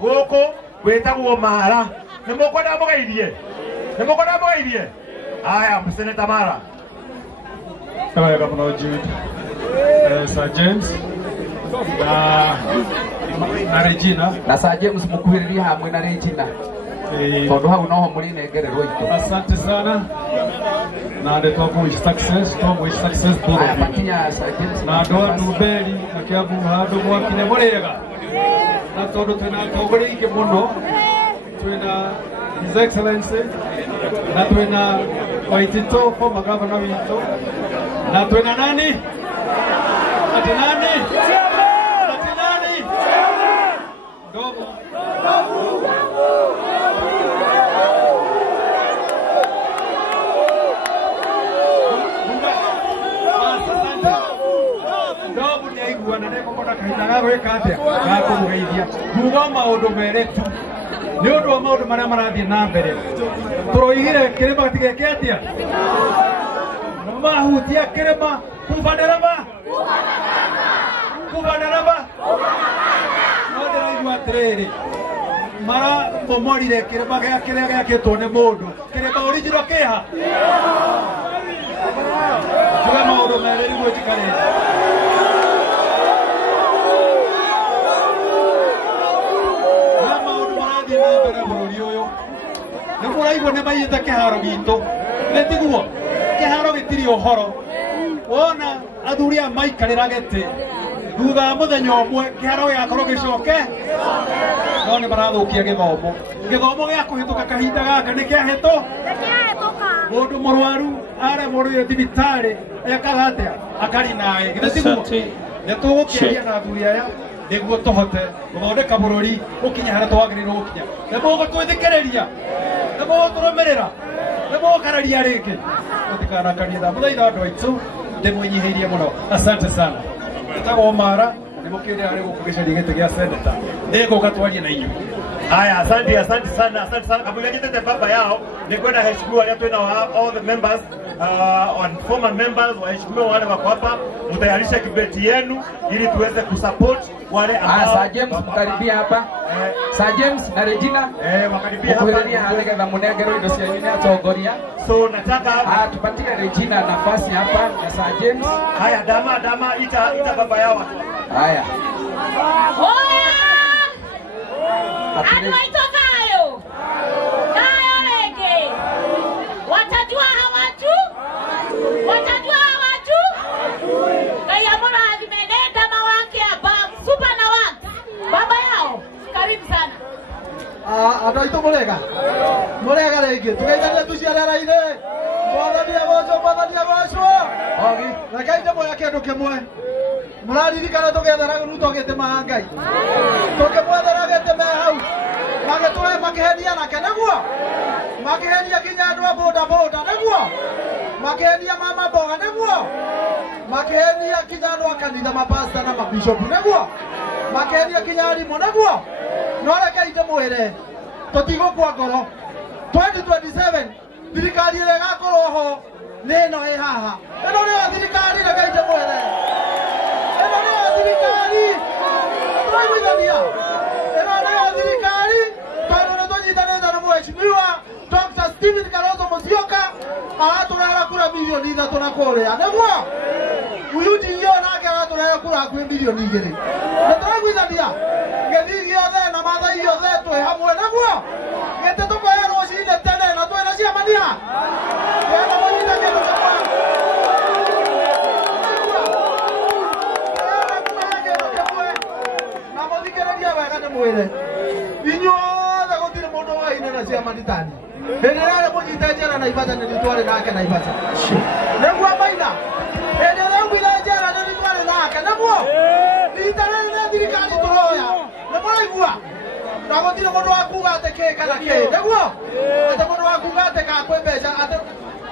goko gwetagwo Mara nimukona mugairie aya Seneta Mara kaya Governor Jude Sir James na Regina na Sir James mukuhiriria hamwe na Regina tondu hau noho muri nengererwo itu. Asante sana na ndetwaku success both of you na ndoa Nubeli na Kiambu handu mwakine murega na tondu twina atongoria ingi muno twina His Excellency na twina Waitito former governor witu na twina nani Ndovu ni aigua na neko kona kahinda ga gwika atia ga kumugeithia kuga maundu meretu ni undu wa maundu maria marathie na mbere turoigire kirima tigeke atia mahutia kirima kubanderaba no atiriri mara momorire kirima gia kiria giakitwo ni mundu kirima original kiha tuga maundu mereri gwitikare Nĩmũraigua nĩ maiyĩte kĩharo gitũ nĩtiguo kĩharo gĩtirĩ ũhoro wona athuri aya maikarĩra gĩtĩ thutha wa mũthenya ũmwe kĩharo gĩgakorwo gĩcoke no nĩ marathũkia gĩthomo gĩa kũhĩtũka kahinda gaka nĩ kĩahĩtũka mũndũ mũrwaru aremũrĩre thibitarĩ ekaga atĩa akari nawe nĩtiguo nĩtũgũkĩaria na athuri aya nĩguo tũhote gũthondeka bũrũri ũkinya harĩa twagĩrĩirwo gũkinya nĩmũgũtwĩthikĩrĩria nĩmũgũtũrũmĩrĩra nĩmũgũkararia rĩngĩ mũtikanakanie tha mũthaitha andũ aitũ ndĩmũnyihĩirie mũno asante sana ndĩtagwo Mara nĩmũkĩrĩre harĩ gũkũ gĩcaria gĩtĩ gĩa seneta nĩngũka twarie na inyuĩ. Haya, asante sana. Kabla nijete baba yao nikwenda heshimiwa wale twena all the members and former members waheshimiwa wale wako hapa, mtayarisha kibeti yenu ili tuweze kusupport wale ambao Sir James mkaribia hapa. Sir James na Regina wakaribia hapa. Kuhudhuria hali za munegero ndio cia yini atongoria. So nataka tupatie Regina nafasi hapa na Sir James. Haya, dama ita baba yao. Haya. Anu aitokayo lege watajua hawatu kaya mbona azimenenda mawake hapa super na watu baba yao karibu sana ando aito mulega lege tugeithania tuciarera-ine mwathania goco ogi na kainde moya kindu kimwe muraririkana tugethera Ruto gitema Ngai tukimwethera giteme hau magitũhe makĩhenia nake nĩguo makĩhenia kinya andũ a boda nĩguo makĩhenia mama mboga nĩguo makĩhenia kinya andũ a kanitha mapasta na mabishopu nĩguo makĩhenia kinya arimũ nĩguo no reke ndĩmwĩre tũtigũkua ngoro 2027 thirikari ĩrĩa ĩgakorwo ho nĩ ĩno ĩ haha ĩno nĩyo thirikari reke ndĩmwĩre thirikari twaiguithania ĩno nĩyo thirikari tondũ nĩtũnyitanĩte na mheshimiwa Dr. Stephen Kalonzo Musyoka agatũrehera kura milioni 3 na kũrĩa nĩguo Uyuti iyo nake agatũrehera kura hakuhĩ milioni 2 na twaiguithania gĩthii gĩothe na maathai yothe twĩ hamwe nĩguo gĩtĩ tũkoya rũcinĩ tene na twĩna ciamania twĩna mũnyitania mwere inyuothe gũtirĩ mũndũ waine na ciama nditani hĩndĩ ĩrĩa mũnyite njera Naivasha nĩ nitwarĩ nake Naivasha nĩguo maina hĩndĩ ĩrĩa aumire njera nĩ nitwarĩ nake nĩguo rita rĩrĩ nĩ thirikari tũroya nĩ mũraigua na gũtirĩ mũndũ wa kuga atĩ kĩ kana kĩ nĩguo atĩ mũndũ wa kuga atĩ kakwĩ mbeca atĩ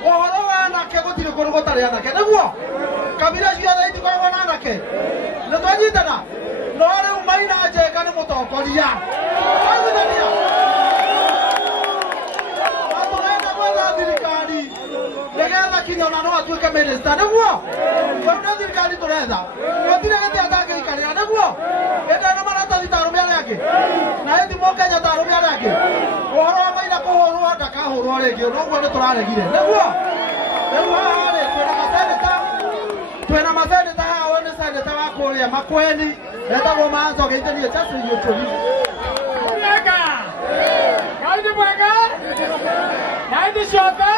ũhoro wa anake gũtirĩ kũndũ gũtarĩ anake nĩguo kabira ciothe itikoragwo na anake nĩ twanyitana no rĩu Maina Njenga nĩ mũtongoria twaiguithania atũrenda gwetha thirikari nĩgetha kinya ona no atuĩke minista nĩguo rĩu nĩ thirikari tũretha gũtirĩ gĩtĩ atangĩikarĩra nĩguo ĩndĩ na maratathi ta arũme arĩa angĩ na ĩthi rĩngĩ ũguo nĩ tũraregire nĩguo rĩu haha rĩ twĩna maseneta haha ũyũ nĩ seneta wa kũrĩa Makueni etagwo Manzo Gĩithĩrie Justin Gĩtũmi. Kazi mwega, naitwa Shoka,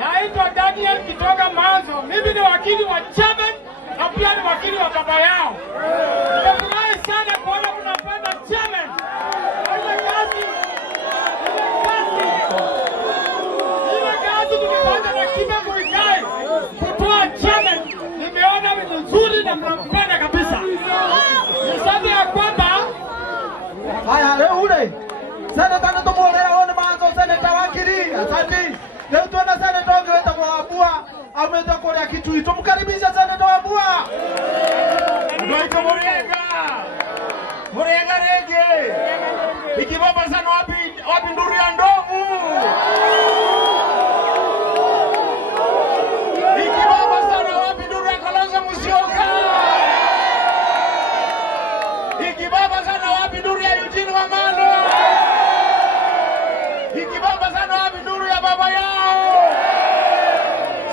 naitwa Daniel kutoka Manzo. Mimi ni wakili wa chairman na pia ni wakili wa baba yao. Nimefurahi sana kuona mnapenda chairman. Ile kazi tumepanda na Kime Muigai kutoa chairman, nimeona ni nzuri na mnampenda kabisa. Niseme ya kwamba haya leo ule seneta nĩtũmũrĩra ũyũ nĩ Manzo seneta wa Kiri. Asanti. Leo tuona seneta ũngĩ wĩtagwo Wambua aumĩte kũrĩa Kitui. Tumkaribishe seneta Wambua. Ndoito Murega rege. Ikibaba sana wapi nduru ya ndovu. Ikibaba sana wapi nduru ya Kalonzo Musyoka. Ikibaba sana wapi nduru ya Eugene Wamalwa. Ikibaba sana wapi nduru ya baba yao.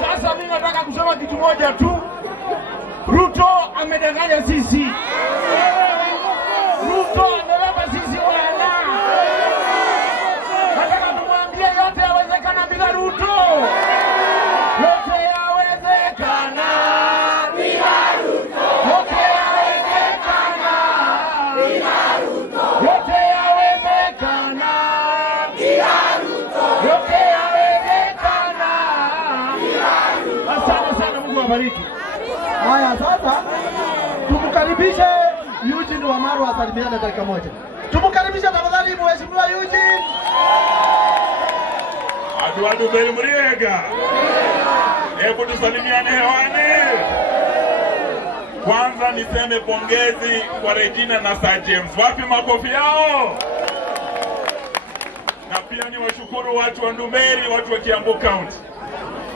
Sasa mimi nataka kusema kitu moja tu. Ruto amedanganya sisi. Ruto amebeba sisi wana. Nataka tumwambie yote yawezekana bila Ruto. Yote yawezekana bila Ruto. Yote yawezekana bila Ruto. Yote yawezekana bila Ruto. Yote yawezekana bila Ruto. Asante sana, Mungu awabariki. Haya sasa tumkaribishe Eugene Wamalwa asalimiane dakika moja. Tumkaribishe tafadhali Mheshimiwa Eugene. Adu Beli Muriega. Hebu tusalimiane hewani. Kwanza niseme pongezi kwa Regina na Sir James. Wapi makofi yao? Na pia ni washukuru watu wa Ndumeri, watu wa Kiambu County.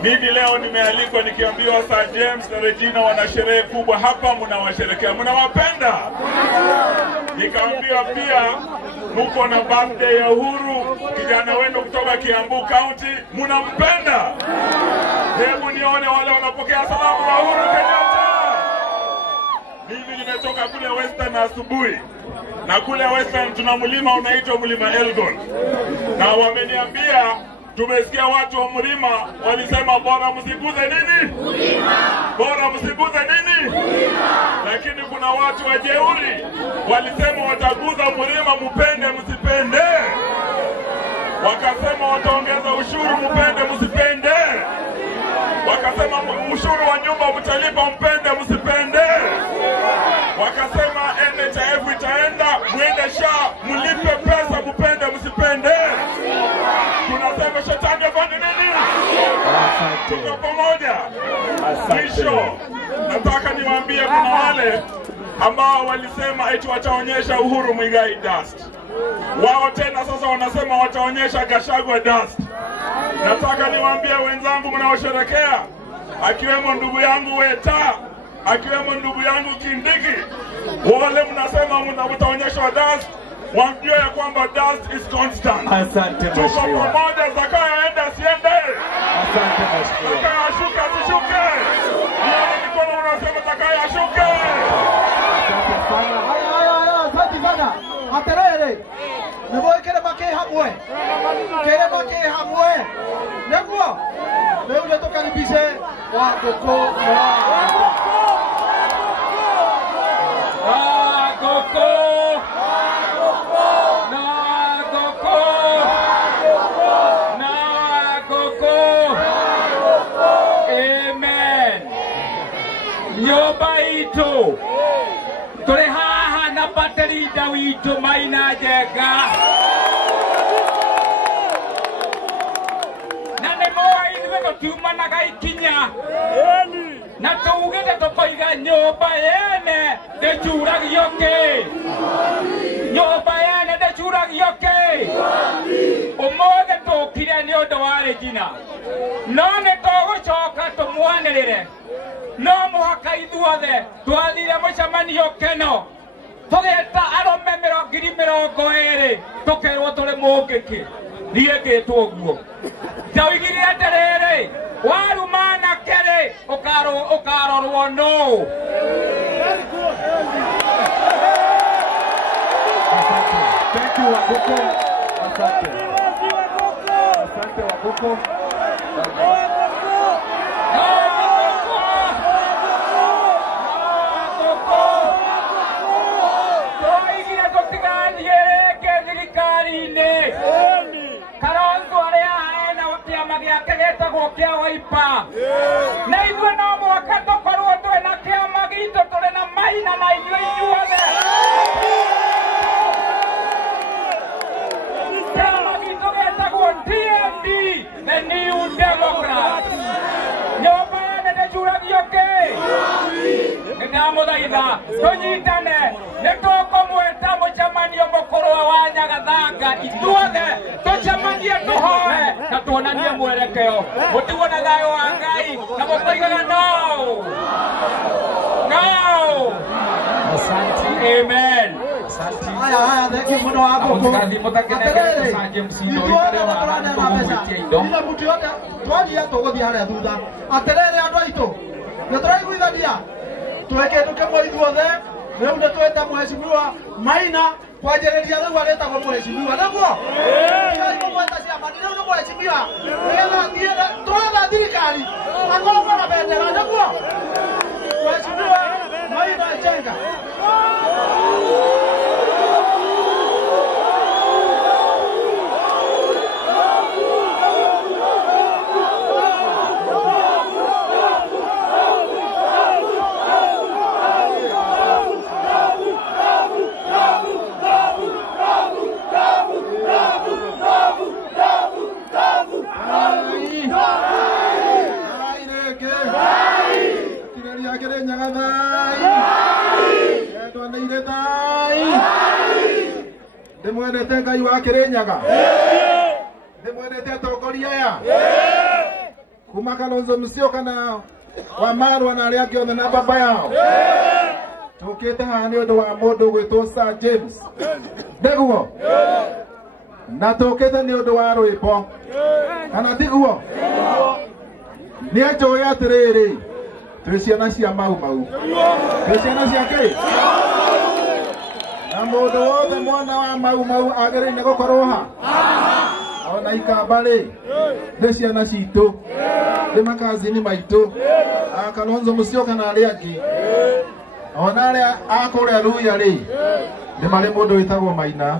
Mimi leo nimealikwa nikiambiwa Sir James na Regina wana sherehe kubwa hapa, mnawasherekea, mnawapenda. Nikaambiwa pia mko na birthday ya Uhuru, kijana wenu kutoka Kiambu County, mnampenda. Hebu nione wale wanapokea salamu za Uhuru Kenyatta. Mimi nimetoka kule Western asubuhi. Na kule Western tuna mlima unaitwa mlima Elgon. Na wameniambia tumesikia watu wa mlima walisema bora msiguze nini? Mlima. Bora msiguze nini? Mlima. Lakini kuna watu wajeuri walisema wataguza mlima mpende msipende. Wakasema wataongeza ushuru mpende msipende. Wakasema ushuru wa nyumba mtalipa mpende msipende. Wakasema NHIF itaenda mwende SHA mlipe pesa mpende msipende. Tunasema shetani afanye nini? Tuko pamoja. Mwisho nataka niwaambie kuna wale ambao walisema eti wataonyesha Uhuru Muigai dust. Wao tena sasa wanasema wataonyesha Gachagua dust. Nataka niwaambie wenzangu mnaosherekea, akiwemo ndugu yangu Weta, akiwemo ndugu yangu Kindiki, wale mnasema mtaonyesha dust, wajue ya kwamba dust is constant. Asante Tuko mheshimiwa. pamoja, Zakayo aende asiende. Asante mheshimiwa. Zakayo ashuke asishuke. Nione mikono unasema Zakayo ashuke. Haya, asante sana. Aterere. Nĩguo kĩrĩma kĩ hamwe. Kĩrĩma kĩ hamwe. Nĩguo. Rĩu nĩ tũkaribishe Wangũkũ. Amen. Nyumba itu tuli haha na baterida witu Maina Njenga na nĩ moĩ ithuĩ tũtiumanaga ikinya na tũugĩte tũkoiga nyũmba yene ndĩcuragio kĩ, nyũmba yene ndĩcuragio kĩ. Ũmũthĩ tũkire nĩ ũndũ wa Regina, no nĩ tũgũcoka tũmwanĩrĩre. No mũhaka ithuothe twathire mũcemanio keno tũgĩta arũme 20,000 tũkerwo tũrĩ mũngĩkĩ. niä ngä two guo njaugire atä warumana kerä å karorwo no Thank you, Wabuko. Asante. Asante, Wabuko. Karongo aria ena kiama giake getagwo kia Wiper na ithuĩ no mũhaka tũkorwo twĩna kĩama gitũ tũrĩ na Maina na inyuĩ inyuothe kĩama gitũ getagwo DMD, the New Democrats. Nyũmba ya nene njuragio kĩ nĩndamũthaitha tũnyitane nĩtũkũmwĩta mũcemanio mũkũrwa wa Nyagathanga ithuothe tũcemanie tũhoe na tuonanie mwerekeo mũtigwo na thayũ wa Ngai na mũkoigaga no no. Asante. Amen. Asante. Haya, thank you muno hapo. Ila mtu yote twajia tuguthi haria thutha. Aterere andu aitu. Nituraiguithania. Tuweke nduke mwe ithuothe. Riu nĩ twĩte mheshimiwa Maina kwanjĩrĩria rĩu arĩtagwo mheshimiwa nĩguo igomweta ciama rĩu nĩ mheshimiwa nĩgetha twatha thirikari akorwo na bendera nĩguo mheshimiwa Maina Njenga. Ndimwendete Ngai wa Kirinyaga ndimwendete atongoria aya kuma Kalonzo Musyoka na Wamalwa na arĩa angĩ othe na baba yao tũkĩte haha nĩ ũndũ wa mũndũ gwĩtwo Sir James nĩguo na tũkĩte nĩ ũndũ wa rwĩmbo kana tiguo nĩ njũĩ atĩrĩrĩ twĩ ciana cia mau twĩ ciana cia kĩ na mũndũ wothe mwana wa mau agĩrĩire gũkorwo ha ona ikamba rĩ nĩ ciana citũ nĩ makazini maitũ Kalonzo Musyoka na arĩa angĩ ona arĩa akũrĩa Luhya rĩ nĩ marĩ mũndũ wĩtagwo Maina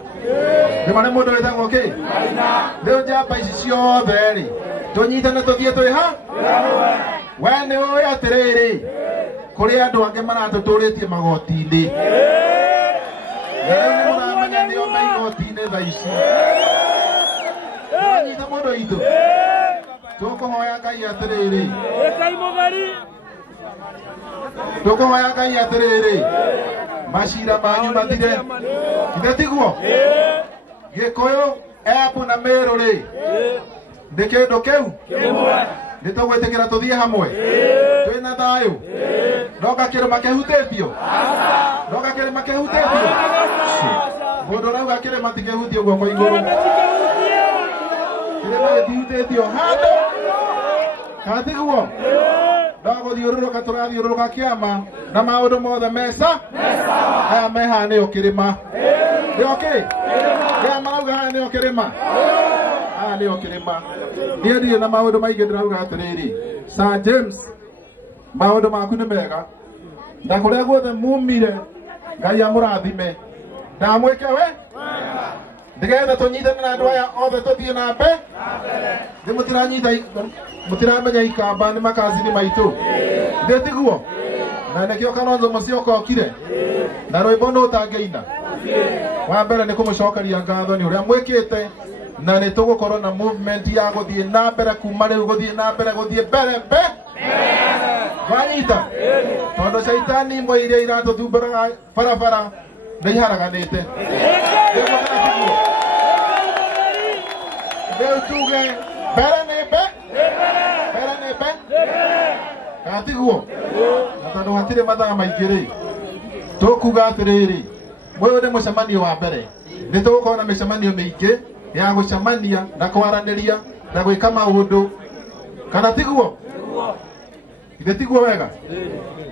nĩ marĩ mũndũ wĩtagwo kĩ rĩu njamba ici ciothe rĩ tũnyitane tũthiĩ twĩ ha we nĩ ũĩ atĩrĩrĩ kũrĩ andũ angĩ maratũtũrĩtie magoti-inĩ nĩ mũramenya nĩo me igoti-inĩ thaa ici tũnyita mũndũ witũ tũkũhoya Ngai atĩrĩrĩ tũkũhoya Ngai atĩrĩrĩ macira manyu mathire ithe tiguo Gĩkũyũ Embu na Meru rĩ nĩ kĩndũ kĩu nĩ tũgwĩtĩkĩra tũthiĩ hamwe twĩna thayũ noga kĩrĩma kĩhutĩtio noga kĩrĩma kĩhutĩtio mũndũ ũrauga kĩrĩma tikĩhutio guoko igũrũ kĩrĩma gĩtihutĩtio handũ kana tiguo ndagũthiũrũrũka tũrathiũrũrũka kĩama na maũndũ mothe meca aya me haha nĩo kĩrĩma nĩo kĩ aya marauga haha nĩo kĩrĩma aya nĩo kĩrĩma niĩ ndirĩ na maũndũ maingĩ ndĩrauga atĩrĩrĩ Sir James maũndũ maku nĩ mega na kũrĩa guothe mumire Ngai amũrathime ndamwĩke we nĩgetha tũnyitane na andũ aya othe tũthiĩ na mbere nĩ mũtiramenya ikamba nĩ makazini maitũ ndĩ tiguo na nĩkĩo Kalonzo Musyoka okire na rwĩmbo nũ ũtangĩina wa mbere nĩ kũmũcokeria ngatho nĩ ũrĩa mwĩkĩte na nĩ tũgũkorwo na movement ya gũthiĩ na mbere kuma rĩu gũthiĩ na mbere gũthiĩ mbere wanyita tondũ caitani imwe iria iratũthumbũraga barabara nĩ iharaganĩte rĩu tuge mbere nĩ kana tiguo na tondũ hatirĩ mathaa maingĩ rĩ tũkuga atĩrĩrĩ mũyũ nĩ mũcemanio wa mbere nĩ tũgũkorwo na mĩcemanio mĩingĩ ya gucamania na kwaranĩria na gwĩka maũndũ kana tiguo tiguo wega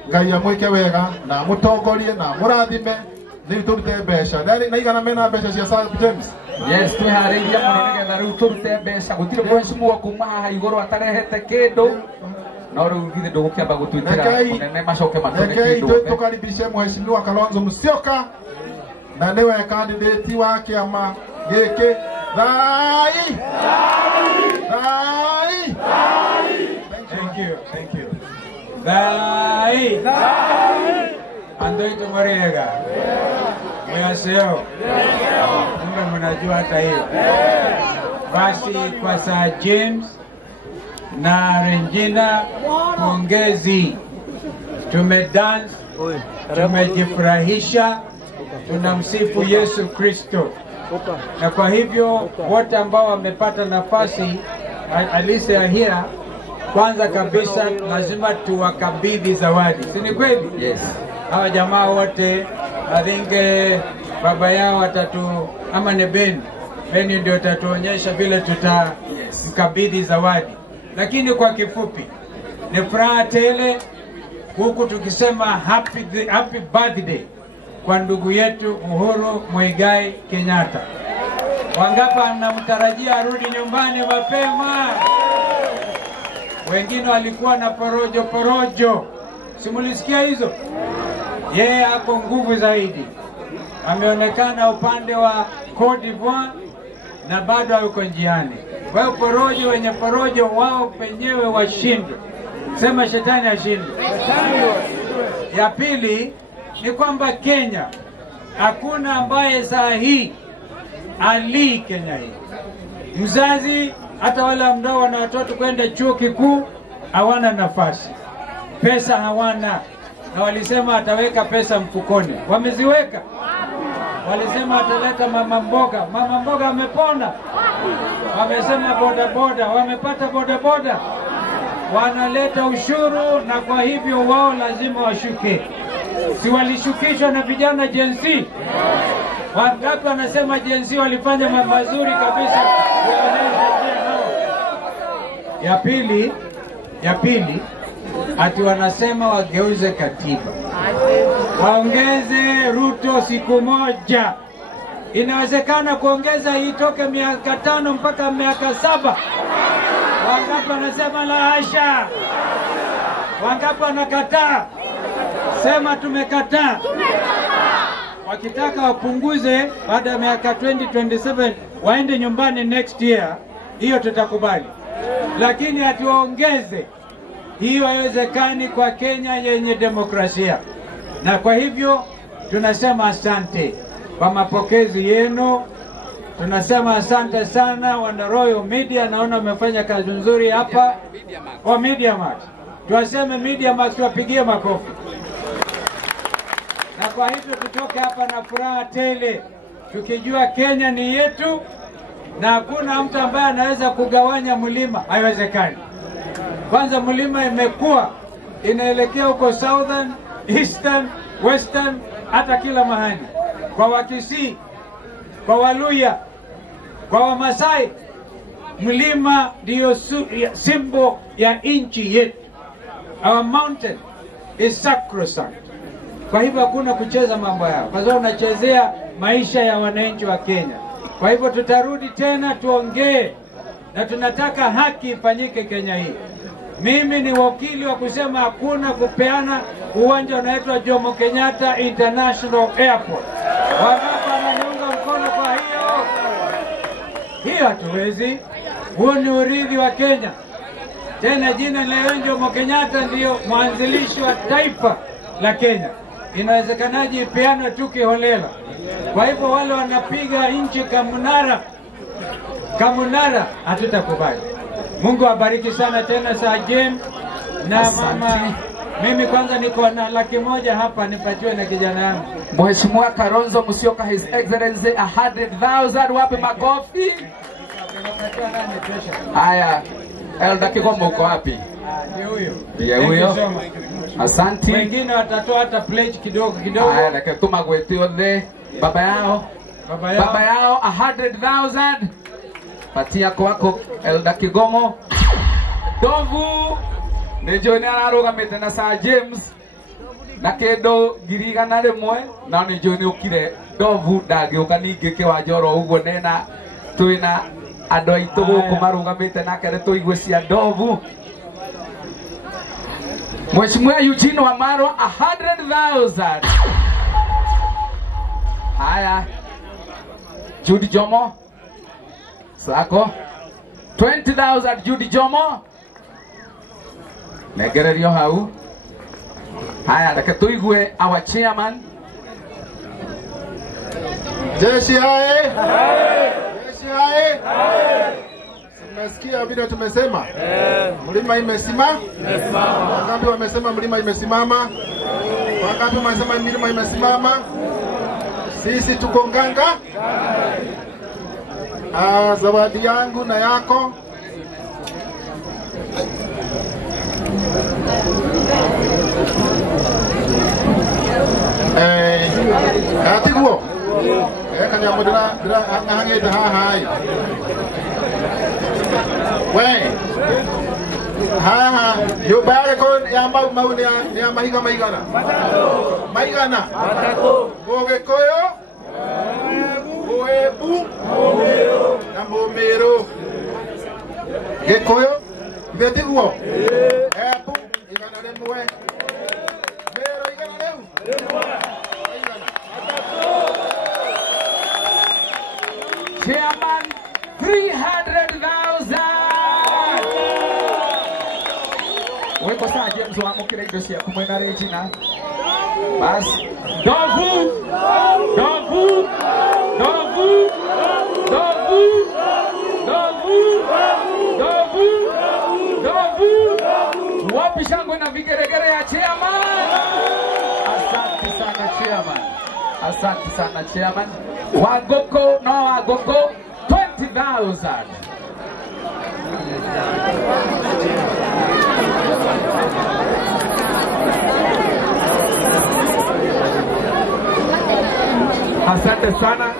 Ngai amwĩke wega na mũtongorie na mũrathime nĩ turute mbeca na igana mena mbeca cia St James. Yes, twiharĩirie mũno nĩgetha rĩu tũrute mbeca gũtirĩ mheshimiwa kuma haha igũrũ atarehete kĩndũ no rĩu githĩ ndũgũkĩamba gũtwĩtĩra mũnene macoke matũre kĩndũ. Tukaribishe mheshimiwa Kalonzo Musyoka na nĩwe candidate wa kĩama gĩkĩ. Thai. Thank you. Thai. Andoito Moriega. Mwaseo. Kumbe mnajua hata hiyo. Basi kwa Sir James na Regina pongezi. Tumedance, tumejifurahisha, tunamsifu Yesu Kristo. Na kwa hivyo wote ambao wamepata nafasi Alice Ahia, kwanza kabisa lazima tuwakabidhi zawadi. Si ni kweli? Yes. Hawa jamaa wote I think baba yao watatu ama ni Beni ndio tatuonyesha vile tutamkabidhi zawadi. Lakini kwa kifupi ni furaha tele huku tukisema happy birthday kwa ndugu yetu Uhuru Muigai Kenyatta. Wangapa anamtarajia arudi nyumbani mapema. Wengine walikuwa na porojo. Simulisikia hizo? Yeye ako nguvu zaidi. Ameonekana upande wa Cote d'Ivoire na bado yuko njiani. Kwa hiyo porojo, wenye porojo wao penyewe washindwe. Sema shetani ashindwe. Ya pili ni kwamba Kenya hakuna ambaye saa hii ali Kenya hii. Mzazi hata wale ambao wana watoto kwenda chuo kikuu hawana nafasi. Pesa hawana. Na walisema ataweka pesa mfukoni. Wameziweka. Walisema ataleta mama mboga. Mama mboga amepona. Wamesema bodaboda. Wamepata bodaboda. Wanaleta ushuru na kwa hivyo wao lazima washuke. Si walishukishwa na vijana Gen Z? Wangapi wanasema Gen Z walifanya mambo mazuri kabisa? Ya pili ati wanasema wageuze katiba. Waongeze Ruto siku moja. Inawezekana kuongeza itoke miaka 5 mpaka miaka 7. Wangapi wanasema la hasha? Wangapi wanakataa? Sema tumekataa. Wakitaka wapunguze baada ya miaka 2027 waende nyumbani next year, hiyo tutakubali. Lakini atuongeze, hiyo haiwezekani kwa Kenya yenye demokrasia. Na kwa hivyo tunasema asante kwa mapokezi yenu. Tunasema asante sana wana Royal Media, naona wamefanya kazi nzuri hapa. Kwa Media Max. Tuwaseme Media Max wapigie makofi. Na kwa hivyo tutoke hapa na furaha tele, tukijua Kenya ni yetu na hakuna mtu ambaye anaweza kugawanya mlima. Haiwezekani. Kwanza mlima imekuwa inaelekea huko Southern, Eastern, Western, hata kila mahali. Kwa Wakisii, kwa Waluya, kwa Wamasai, mlima ndio symbol ya nchi yetu. Our mountain is sacrosanct. Kwa hivyo hakuna kucheza mambo yao. Kwa sababu unachezea maisha ya wananchi wa Kenya. Kwa hivyo tutarudi tena tuongee na tunataka haki ifanyike Kenya hii. Mimi ni wakili wa kusema hakuna kupeana uwanja unaitwa Jomo Kenyatta International Airport. Wangapi wananiunga mkono kwa hiyo? Hiyo hatuwezi. Huo ni urithi wa Kenya. Tena jina la Jomo Kenyatta ndio mwanzilishi wa taifa la Kenya. Inawezekanaje ipeanwe tu kiholela? Kwa hivyo wale wanapiga nchi kamunara hatutakubali. Mungu abariki sana tena Sir James na mama. Mimi kwanza niko na 100,000 hapa nipatiwe na kijana yangu. Mheshimiwa Kalonzo Musyoka, His Excellency 100,000, wapi makofi? Haya, Elda Kigombo uko wapi? Ndio huyo. Asante. Wengine watatoa hata pledge kidogo. Haya, lakini tuma gwetio the baba yao 100,000. patia kwako Elda Kigomo. Ndovu nĩnjũĩ nĩ ararũgamĩte na Sir James na kĩndũ ngiri igana rĩmwe, na nĩnjũĩ nĩ ũkire ndovu ndangĩũka ningĩ kĩwanja oro ũguo, nena twĩna andũ aitũ gũkũ marũgamĩte nake nĩ tũigue cia ndovu. Mheshimiwa Eugene Wamalwa 100,000. Haya, Judy Jomo Sako 20,000. Judy Jomo negererio hau. Haya, reke tuigue our chairman. Jeshi hae! Jeshi hae! Mmesikia vile tumesema? Mlima imesimama? Wangapi wamesema mlima imesimama? Wangapi wamesema mlima imesimama? Sisi tuko nganga. Zawadi yangu na yako. Atiguo. Kanyamu dira hangangete hai. We. Ha yo bare ko ya mau ni ya mahiga maigana. Maigana. Goge koyo. Oebu. Na momero. Gekoyo. Vetiguo. Ebu igana remwe. Mero igana reu. Chairman 300,000. Weko Sir James wamukire indo cia kumwena Regina. Bas. Ndovu. Ndovu. Ndovu. Ndovu. Ndovu. Ndovu. Ndovu. Wapi shangwe na vigeregere ya chairman? Asante sana chairman. Asante sana chairman. Wagoko no Wagoko 20,000. Asante sana.